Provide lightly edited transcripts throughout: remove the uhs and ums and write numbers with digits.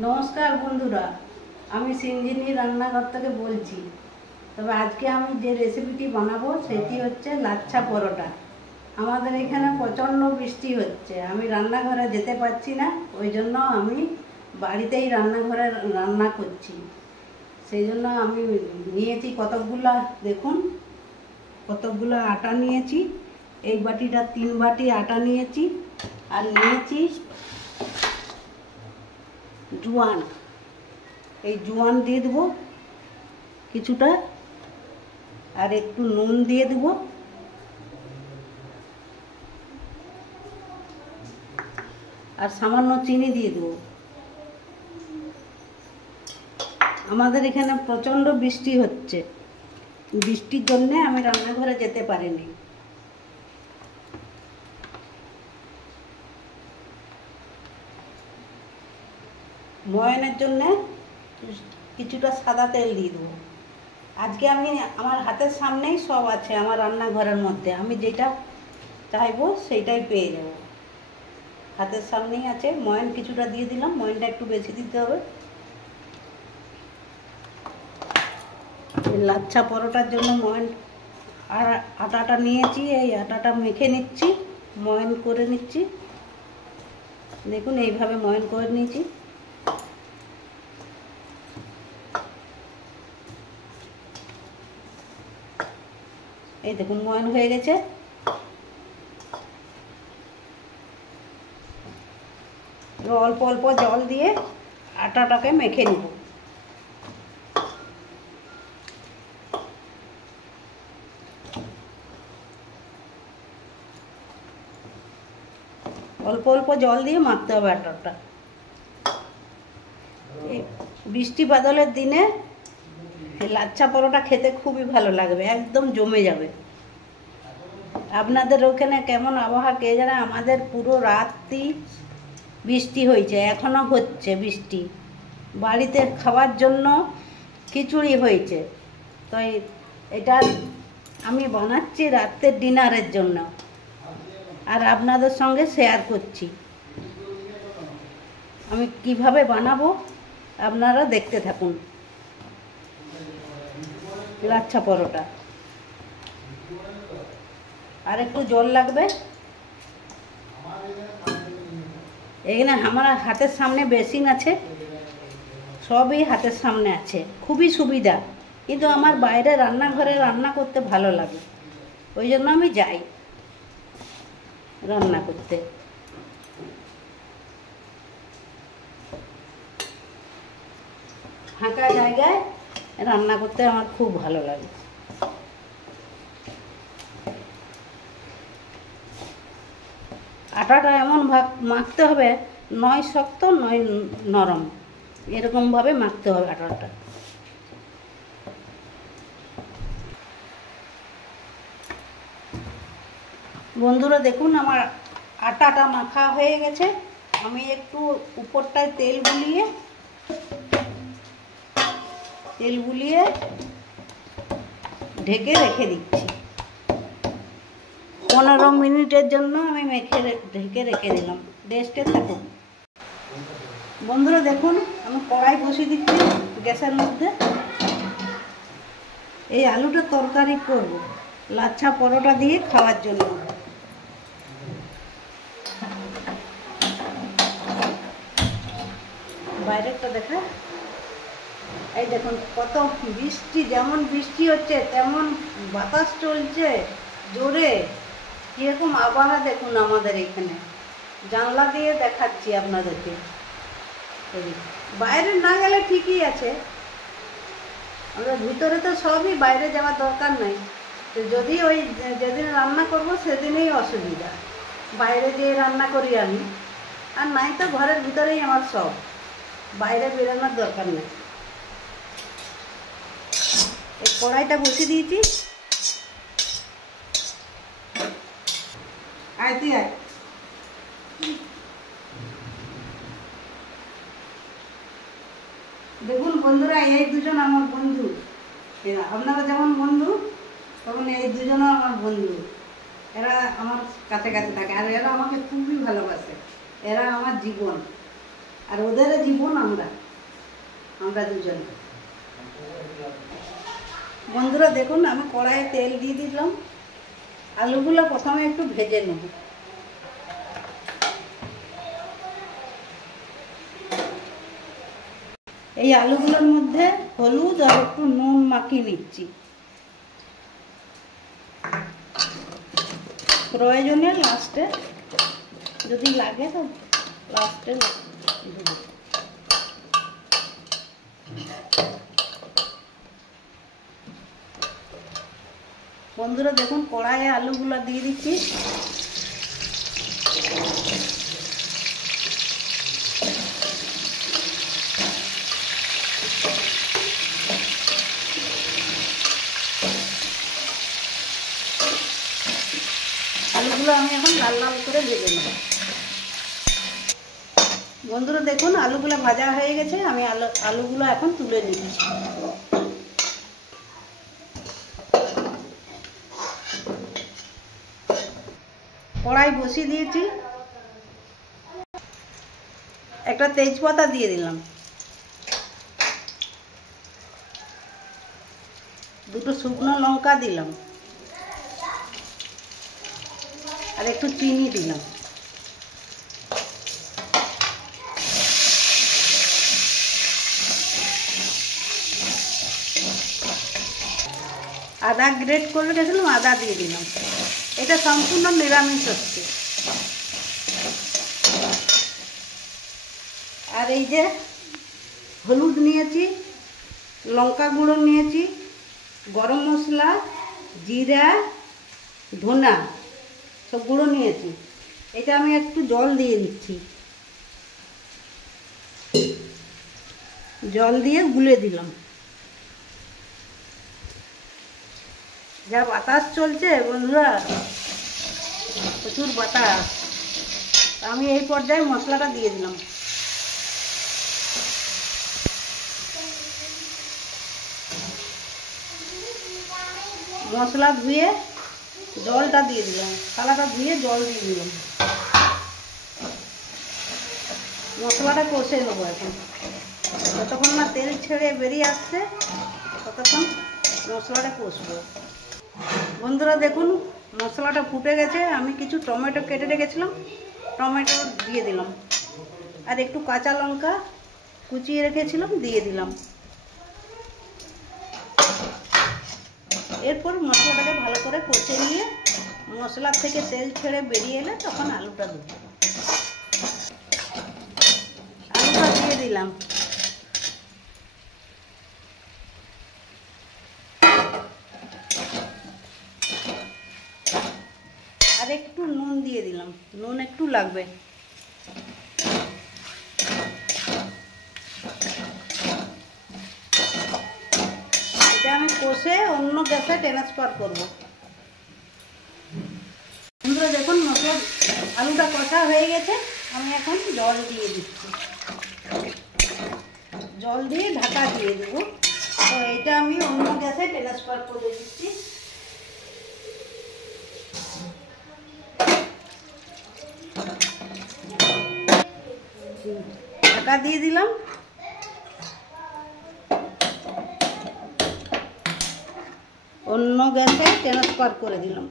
নমস্কার বন্ধুরা, আমি সিঞ্জিনি রান্নাঘর থেকে বলছি। তবে আজকে আমি যে রেসিপিটি বানাবো সেটি হচ্ছে লাচ্ছা পরোটা। আমাদের এখানে প্রচণ্ড বৃষ্টি হচ্ছে, আমি রান্নাঘরে যেতে পারছি না, ওই জন্য আমি বাড়িতেই রান্নাঘরে রান্না করছি। সেই জন্য আমি নিয়েছি কতকগুলা, দেখুন কতকগুলো আটা নিয়েছি। এই বাটিটা 3 বাটি আটা নিয়েছি। আর নিয়েছি জোয়ান, এই জোয়ান দিয়ে দেবো কিছুটা, আর একটু নুন দিয়ে দেবো, আর সামান্য চিনি দিয়ে দেবো। আমাদের এখানে প্রচণ্ড বৃষ্টি হচ্ছে, বৃষ্টির জন্যে আমি রান্নাঘরে যেতে পারিনি। ময়ানের জন্যে কিছুটা সাদা তেল দিয়ে দেবো। আজকে আমি আমার হাতের সামনেই সব আছে, আমার রান্নাঘরের মধ্যে আমি যেটা চাইবো সেইটাই পেয়ে যাব। হাতের সামনেই আছে। ময়ান কিছুটা দিয়ে দিলাম, ময়ানটা একটু বেশি দিতে হবে। লাচ্ছা পরোটার জন্য ময়ান আর আটাটা নিয়েছি, এই আটাটা মেখে নিচ্ছি, ময়ান করে নিচ্ছি। দেখুন এইভাবে ময়ান করে নিয়েছি। এই দেখুন ময়ান হয়ে গেছে। অল্প অল্প জল দিয়ে আটাটাকে মেখে নিব। অল্প অল্প জল দিয়ে মাখতে হবে আটাটা। এই বৃষ্টি বাদলের দিনে লাচ্ছা পরোটা খেতে খুবই ভালো লাগবে, একদম জমে যাবে। আপনাদের ওখানে কেমন আবহাওয়া কে জানে, আমাদের পুরো রাতই বৃষ্টি হয়েছে, এখনও হচ্ছে বৃষ্টি। বাড়িতে খাওয়ার জন্য খিচুড়ি হয়েছে, তো এটা আমি বানাচ্ছি রাতের ডিনারের জন্য, আর আপনাদের সঙ্গে শেয়ার করছি আমি কিভাবে বানাবো। আপনারা দেখতে থাকুন। লাচ্ছা পরোটা, আর একটু জল লাগবে। এখানে আমার হাতের সামনে বেসিন আছে, সবই হাতের সামনে আছে, খুবই সুবিধা। কিন্তু আমার বাইরে রান্নাঘরে রান্না করতে ভালো লাগে, ওই জন্য আমি যাই রান্না করতে। ফাঁকা জায়গায় রান্না করতে আমার খুব ভালো লাগে। আটাটা এমন মাখতে হবে, নয় শক্ত নয় নরম, এরকমভাবে মাখতে হবে আটাটা। বন্ধুরা দেখুন আমার আটাটা মাখা হয়ে গেছে। আমি একটু উপরটায় তেল বুলিয়ে ঢেকে রেখে দিচ্ছি। 15 মিনিটের জন্য আমি ঢেকে রেখে দিলাম, রেস্টে থাকুন। বন্ধুরা দেখুন আমি কড়াই বসিয়ে দিচ্ছি গ্যাসের মধ্যে। এই আলুটা তরকারি করব লাচ্ছা পরোটা দিয়ে খাওয়ার জন্য। বাইরেরটা দেখা, এই দেখুন কত বৃষ্টি, যেমন বৃষ্টি হচ্ছে তেমন বাতাস চলছে জোরে। কীরকম আবহাওয়া দেখুন আমাদের এখানে, জানলা দিয়ে দেখাচ্ছি আপনাদেরকে। বাইরে না গেলে ঠিকই আছে, আমরা ভিতরে তো সবই, বাইরে যাওয়ার দরকার নাই। তো যদি ওই যেদিন রান্না করব সেদিনেই অসুবিধা, বাইরে যেয়ে রান্না করি আমি, আর নাই তো ঘরের ভিতরেই আমার সব, বাইরে বেরোনোর দরকার নেই। এই কড়াইটা বসিয়ে দিয়েছি। আয় তুই আয়। দেখুন বন্ধুরা, এই দুজন আমার বন্ধু। আপনারা যেমন বন্ধু তখন এই দুজনও আমার বন্ধু। এরা আমার কাছে কাছে থাকে, আর এরা আমাকে খুবই ভালোবাসে, এরা আমার জীবন। আর ওদের জীবন আমরা দুজন। বন্ধুরা দেখুন, আমি কড়াইয়ে তেল দিয়ে দিলাম। আলুগুলো প্রথমে একটু ভেজে নেব। এই আলুগুলোর মধ্যে হলুদ আর একটু নুন মাখিয়ে নিচ্ছি। প্রয়োজনে লাস্টে যদি লাগে তো লাস্টে দেবো। বন্ধুরা দেখুন, কড়াইয়ে আলুগুলো দিয়ে দিচ্ছি। আলুগুলো আমি এখন লাল লাল করে ভেজে নেব। বন্ধুরা দেখুন, আলুগুলো ভাজা হয়ে গেছে। আমি আলুগুলো এখন তুলে নিচ্ছি। কড়াই বসিয়ে দিয়েছি, একটা তেজপাতা দিয়ে দিলাম, দুটো শুকনো লঙ্কা দিলাম, আর একটু চিনি দিলাম। আদা গ্রেট করে রেখেছিলাম, আদা দিয়ে দিলাম। এটা সম্পূর্ণ নিরামিষ হচ্ছে। আর এই যে হলুদ নিয়েছি, লঙ্কা গুঁড়ো নিয়েছি, গরম মশলা, জিরা, ধনা সব গুঁড়ো নিয়েছি। এটা আমি একটু জল দিয়ে দিচ্ছি। জল দিয়ে গুলে দিলাম। যা বাতাস চলছে বন্ধুরা, প্রচুর বাতাস। আমি এই পর্যায়ে মশলাটা দিয়ে দিলাম। মশলা ধুয়ে জলটা দিয়ে দিলাম, থালাটা ধুয়ে জল দিয়ে দিলাম। মশলাটা কষে নেবো এখন। যতক্ষণ না তেল ছেড়ে বেরিয়ে আসছে ততক্ষণ মশলাটা কষবো। বন্ধুরা দেখুন, মশলাটা ফুটে গেছে। আমি কিছু টমেটো কেটে রেখেছিলাম, টমেটো দিয়ে দিলাম। আর একটু কাঁচা লঙ্কা কুচিয়ে রেখেছিলাম, দিয়ে দিলাম। এরপর মশলাটাকে ভালো করে কষে নিয়ে মশলার থেকে তেল ছেড়ে বেরিয়ে এলে তখন আলুটা দেব। আলুটা দিয়ে দিলাম। আর একটু নুন দিয়ে দিলাম, নুন একটু লাগবে। এটা আমি কষে অন্য গ্যাসে ট্রান্সফার করব। বন্ধুরা দেখুন, মশলা আলুটা কষা হয়ে গেছে। আমি এখন জল দিয়ে দিচ্ছি। জল দিয়ে ঢাকা দিয়ে দেবো। তো এটা আমি অন্য গ্যাসে ট্রান্সফার করে দিচ্ছি। ঢাকা দিয়ে দিলাম। অন্য গ্যাসে ট্রান্সফার করে দিলাম।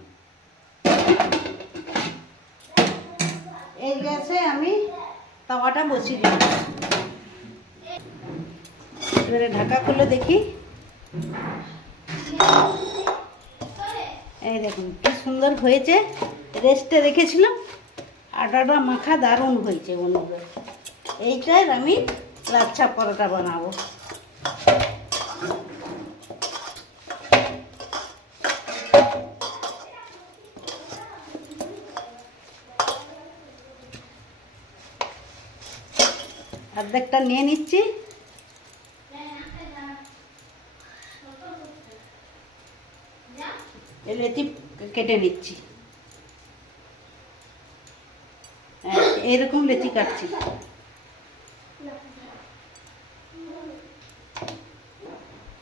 এই গ্যাসে আমি তাওয়াটা বসিয়ে দিলাম। এবারে ঢাকা খুলে দেখি। এই দেখুন কি সুন্দর হয়েছে। রেস্টে রেখেছিলাম, আটাটা মাখা দারুণ হয়েছে বন্ধুরা। এইটার আমি লাচ্ছা পরোটা বানাবো। অর্ধেকটা নিয়ে নিচ্ছি। লেচি কেটে নিচ্ছি। এরকম লেচি কাটছি।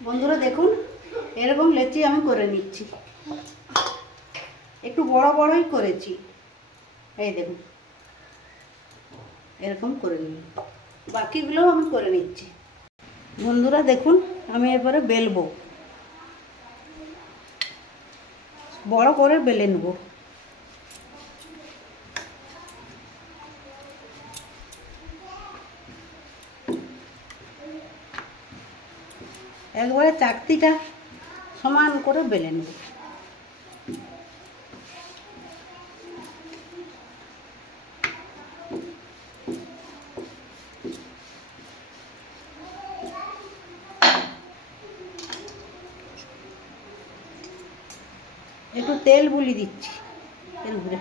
বন্ধুরা দেখুন, এরকম লেচি আমি করে নিচ্ছি। একটু বড় বড়ই করেছি। এই দেখুন, এরকম করে নিই। বাকিগুলো আমি করে নিচ্ছি। বন্ধুরা দেখুন, আমি এরপরে বেলবো, বড় করে বেলে নেব। একবারে চাকতিটা সমান করে বেলে নেব। একটু তেল বুলি দিচ্ছি এর উপরে।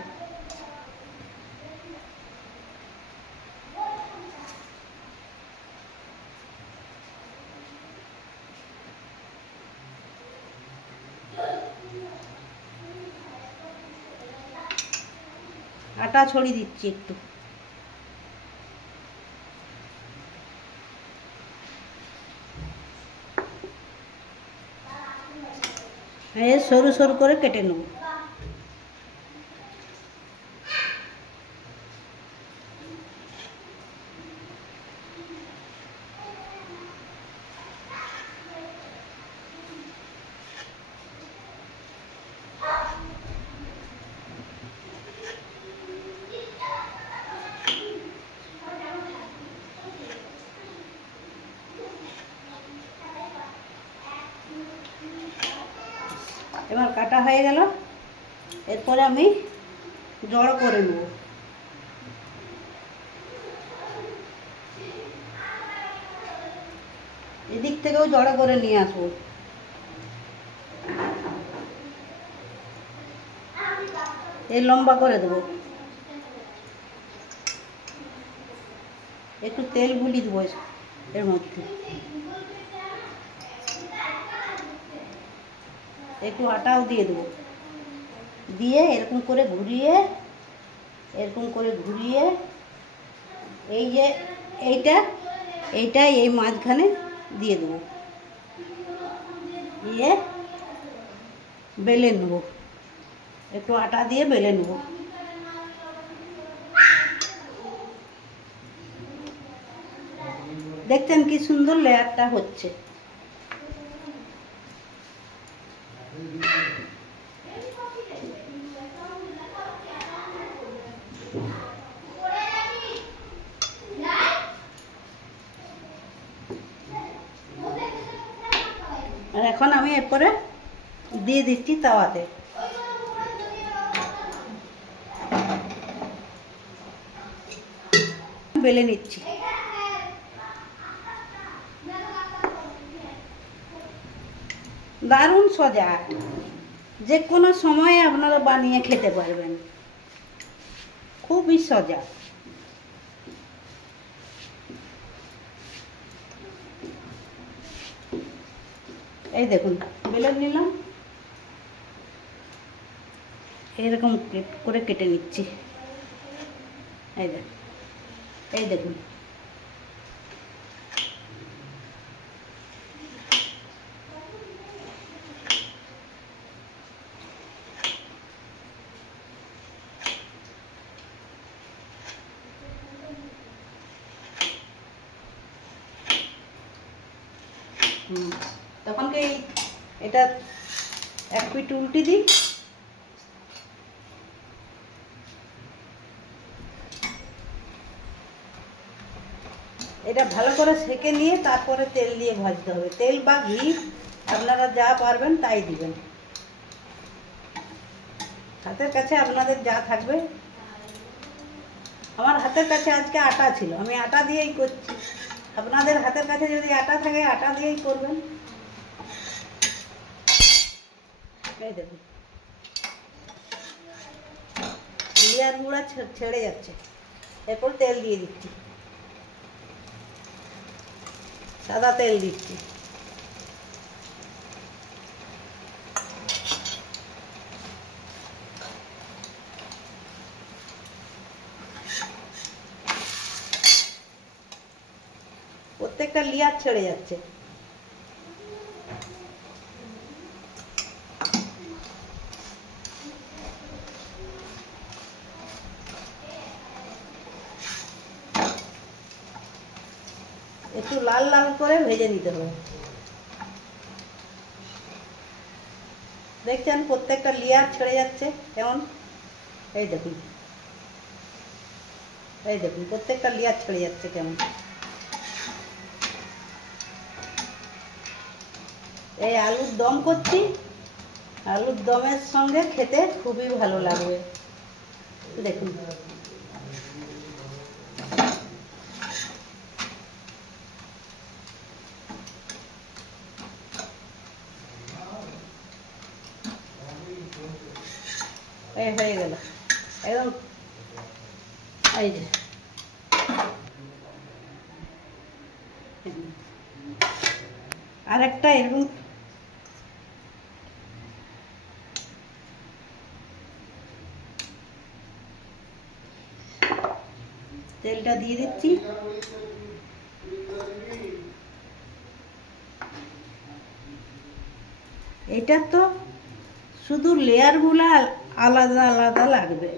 আটা ছড়িয়ে দিচ্ছি একটু। সরু সরু করে কেটে নেব। এবার কাটা হয়ে গেল, এরপরে আমি জড়ো করে নেব। এদিক থেকেও জড়ো করে নিয়ে আসবো। এই লম্বা করে দেবো, একটু তেল বুলি দেবো এর মধ্যে, একটু আটাও দিয়ে দেবো, দিয়ে এরকম করে ঘুরিয়ে এই যে এইটা এই মাঝখানে দিয়ে দেবো, দিয়ে বেলে নেব। একটু আটা দিয়ে বেলে নেব। দেখছেন কি সুন্দর লেয়ারটা হচ্ছে। আর এখন আমি এরপরে দিয়ে দিচ্ছি তাওয়াতে। বেলে নিচ্ছি। দারুণ সোজা, যে কোনো সময়ে আপনারা বানিয়ে খেতে পারবেন, খুবই সোজা। এই দেখুন বেলে নিলাম, এরকম করে কেটে নিচ্ছি। এই দেখুন তখন কি এটা এক পিঠ উল্টে দিই, এটা ভালো করে সেঁকে নিয়ে তারপরে তেল দিয়ে ভাজতে হবে। তেল বা ঘি আপনারা যা পারবেন তাই দিবেন, হাতের কাছে আপনাদের যা থাকবে। আমার হাতের কাছে আজকে আটা ছিল, আমি আটা দিয়েই করছি। আপনাদের হাতের কাছে যদি আটা থাকে আটা দিয়েই করবেন। এই দেখুন লেয়ার গুঁড়া ছেড়ে যাচ্ছে। এরপর তেল দিয়ে দিচ্ছি, সাদা তেল দিচ্ছি। প্রত্যেকটা লেয়ার ছেড়ে যাচ্ছে। একটু লাল লাল করে ভেজে নিতে হবে। দেখছেন প্রত্যেকটা লেয়ার ছেড়ে যাচ্ছে কেমন, এই দেখুন, এই দেখুন প্রত্যেকটা লেয়ার ছেড়ে যাচ্ছে কেমন। এই আলুর দম করছি, আলুর দমের সঙ্গে খেতে খুবই ভালো লাগবে। দেখুন এই হয়ে গেল একদম। এই যে আর একটা এরকম তেলটা দিয়ে দিচ্ছি। এটা তো শুধু লেয়ারগুলো আলাদা আলাদা লাগবে।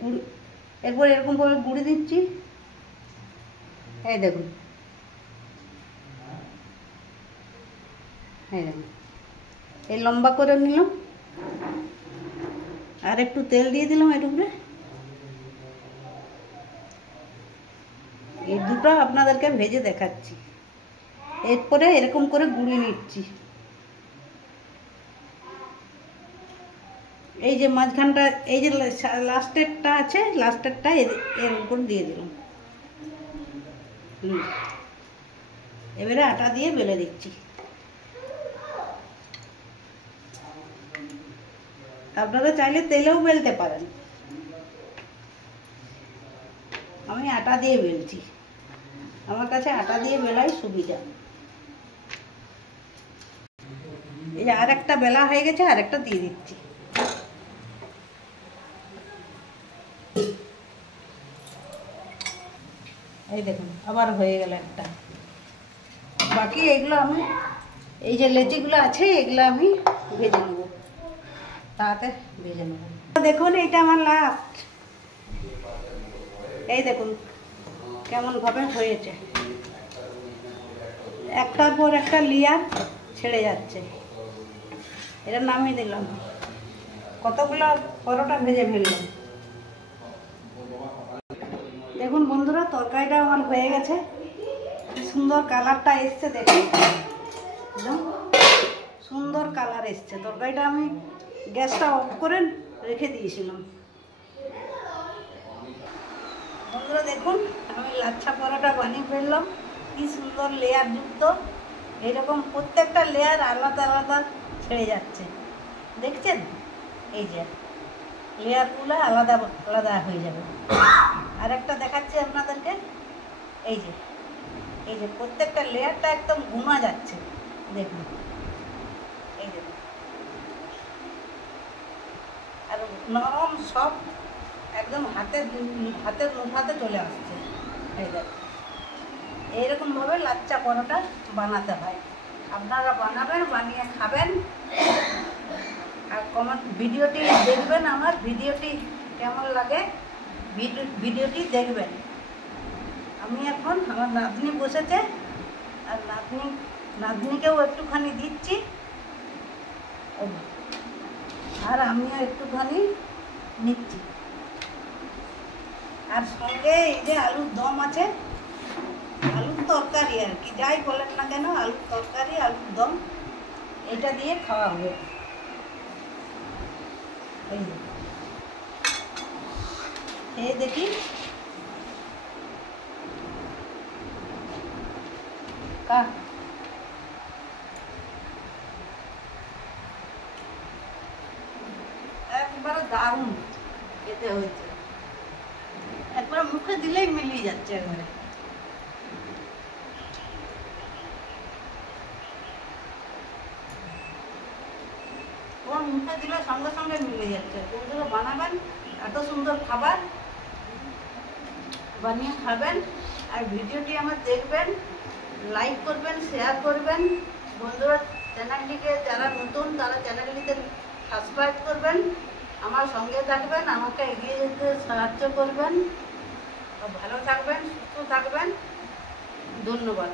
গুঁড়ি এরপর এরকম ভাবে গুঁড়ি দিচ্ছি। এই দেখুন, এই দেখুন, এই লম্বা করে নিলাম আর একটু তেল দিয়ে দিলাম এর উপরে। এই দুটো আপনাদেরকে ভেজে দেখাচ্ছি। এরপরে এরকম করে গুঁড়ি নিচ্ছি। এই যে মাঝখানটা, এই যে লাস্টেরটা আছে, লাস্টেরটা এর উপর দিয়ে দিলাম। এবারে আটা দিয়ে বেলে দিচ্ছি। আপনারা চাইলে তেলেও বেলতে পারেন, আমি আটা দিয়ে বেলছি, আমার কাছে আটা দিয়ে বেলাই সুবিধা। এই যে আর একটা বেলা হয়ে গেছে, আর একটা দিয়ে দিচ্ছি। এই দেখুন আবার হয়ে গেল একটা। বাকি এগুলো আমি, এই যে লেচিগুলো আছে এগুলো আমি ভেজে নেব, তাতে ভেজে নেব। দেখুন এটা আমার লাস্ট। এই দেখুন কেমন ভাবে হয়েছে, একটার পর একটা লেয়ার ছেড়ে যাচ্ছে। এটা নামিয়ে দিলাম। কতগুলো পরোটা ভেজে ফেললাম। দেখুন বন্ধুরা তরকারিটা আমার হয়ে গেছে, কি সুন্দর কালারটা এসছে। দেখুন একদম সুন্দর কালার এসছে। তরকারিটা আমি গ্যাসটা অফ করে রেখে দিয়েছিলাম। বন্ধুরা দেখুন আমি লাচ্ছা পরোটা বানিয়ে ফেললাম, কি সুন্দর লেয়ার যুক্ত। এইরকম প্রত্যেকটা লেয়ার আলাদা আলাদা ছেড়ে যাচ্ছে, দেখছেন? এই যে লেয়ারগুলো আলাদা আলাদা হয়ে যাবে। আর একটা দেখাচ্ছি আপনাদেরকে, এই যে এই যে প্রত্যেকটা লেয়ারটা একদম ঘুমা যাচ্ছে। দেখুন এই যে, আর নরম সব একদম হাতের মুঠাতে চলে আসছে। এই দেখুন এইরকমভাবে লাচ্চা পরোটা বানাতে হয়। আপনারা বানাবেন, বানিয়ে খাবেন। আর ভিডিওটি দেখবেন, আমার ভিডিওটি কেমন লাগে ভিডিওটি দেখবেন। আমি এখন, আমার নাতনি বসেছে, আর নাতনিকেও একটুখানি দিচ্ছি, আর আমিও একটুখানি নিচ্ছি। আর সঙ্গে এই যে আলুর দম আছে, আলুর তরকারি আর কি যাই বলেন না কেন, আলুর তরকারি আলুর দম, এটা দিয়ে খাওয়া হবে। এই দেখি একবারে দারুণ খেতে হয়েছে, একবার মুখে দিলেই মিলিয়ে যাচ্ছে একবারে। ওর মুখে দিলে সঙ্গে সঙ্গে মিলে যাচ্ছে। বন্ধুরা বানাবেন, এত সুন্দর খাবার বানিয়ে খাবেন। আর ভিডিওটি আমার দেখবেন, লাইক করবেন, শেয়ার করবেন। বন্ধুরা চ্যানেলটিকে যারা নতুন তারা চ্যানেলটিতে সাবস্ক্রাইব করবেন, আমার সঙ্গে থাকবেন, আমাকে এগিয়ে যেতে সাহায্য করবেন। ভালো থাকবেন, সুস্থ থাকবেন। ধন্যবাদ।